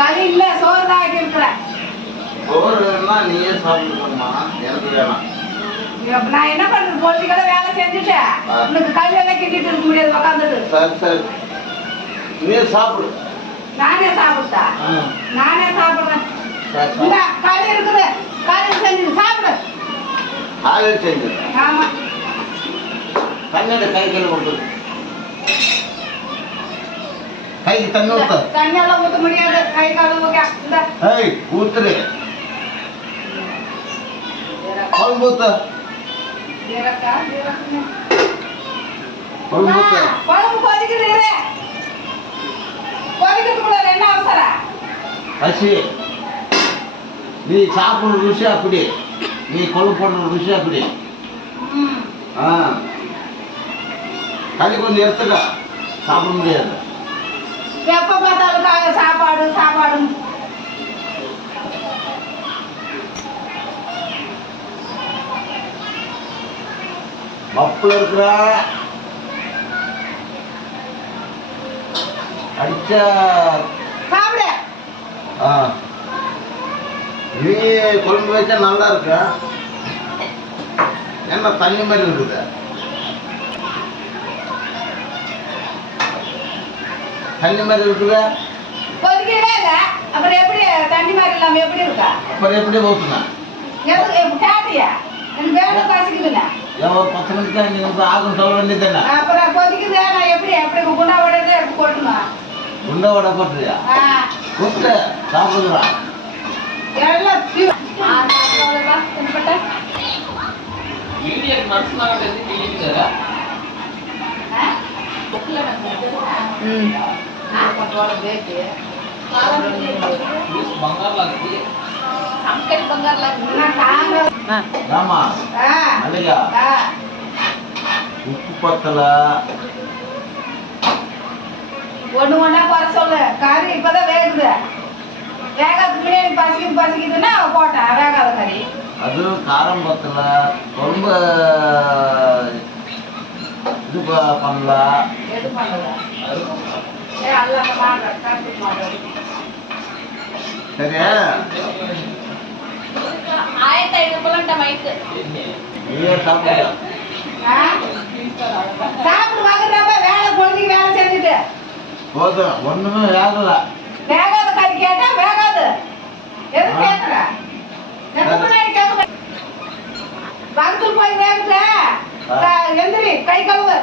கறி இல்ல சோறு தான் ஆக்கி இருக்கிறேன். சோறு வேணும்னா நீயே சாப்பிடுமா, எனக்கு வேணாம். நான் என்ன பண்றது, பொழுதுகளை வேலை செஞ்சுட்டேன். உனக்கு கறி எல்லாம் கிண்டிட்டு இருக்க முடியாது உட்காந்துட்டு. சரி சரி, நீ சாப்பிடு. நானே சாப்பிட்டா நானே சாப்பிடுறேன். இந்த கறி இருக்குது, கறி செஞ்சு சாப்பிடு. காலையில் செஞ்சு. ஆமா, தண்ணியோட கை கையில் கொடுத்துரு. கைக்கு தண்ணி ஊற்று. தண்ணியெல்லாம் ஊற்ற முடியாது, கை கழுவுங்க. இந்த ஏய் ஊத்துரு. குழம்பு ஊத்து. குழம்பு ஊத்து. குழம்பு கொதிக்குது, கொதிக்கிறதுக்குள்ள என்ன அவசரம்? பசி, நீ சாப்பிடுற ருசி அப்படி, நீ குழம்பு போடுற ருசி அப்படி. களி கொஞ்சம் எடுத்துக்க, சாப்பிட முடியாது. எப்ப பார்த்தாலும் சாப்பாடு சாப்பாடு. மப்புல இருக்கிற அடிச்ச சாப்பிடு. நீ குழம்பு வச்சா நல்லா இருக்க, என்ன தண்ணி மாதிரி இருக்குது. தண்ணி மாதிரி இருக்குது. கொதிக்கவே இல்லை, அப்புறம் எப்படி தண்ணி மாதிரி இல்லாம எப்படி இருக்கா? அப்புறம் எப்படி ஊற்றுனா கேட்டியா? எனக்கு வேணும் பசிக்குதுண்ணா. ஒரு 10 மணிக்கு நீங்க ஆகும் சொல்ல வேண்டியதுதானே. அப்புறம் கொதிக்குது, நான் எப்படி குண்டா உடையதே எடுத்து கொட்டணும். குண்டை வடை போட்டுறியா? கூப்பிட்டு சாப்பிடுறா. எல்லாம் உப்பு பத்தல, ஒண்ணு ஒண்ணா குறை சொல்லு. கறி இப்பதான் வேகுது, வேகாதுக்கு முன்னாடி பசிக்குதுன்னா போட்டேன் வேகாத கறி. அது காரம் பத்தல, ரொம்ப இது பண்ணல. எது பண்ணல? சரியா? 1500 மைக்கு நீயே சாப்பிடு. சாப்பிடு வாங்குறப்ப வேலை பொழுதுக்கு வேலை செஞ்சுட்டு போதும், ஒண்ணுமே வேகல. வேகாத கறி கேட்டா வேகாது. எது கேட்கற? வகுத்து போய் வேகுது. எந்திரி, கை கழுவு.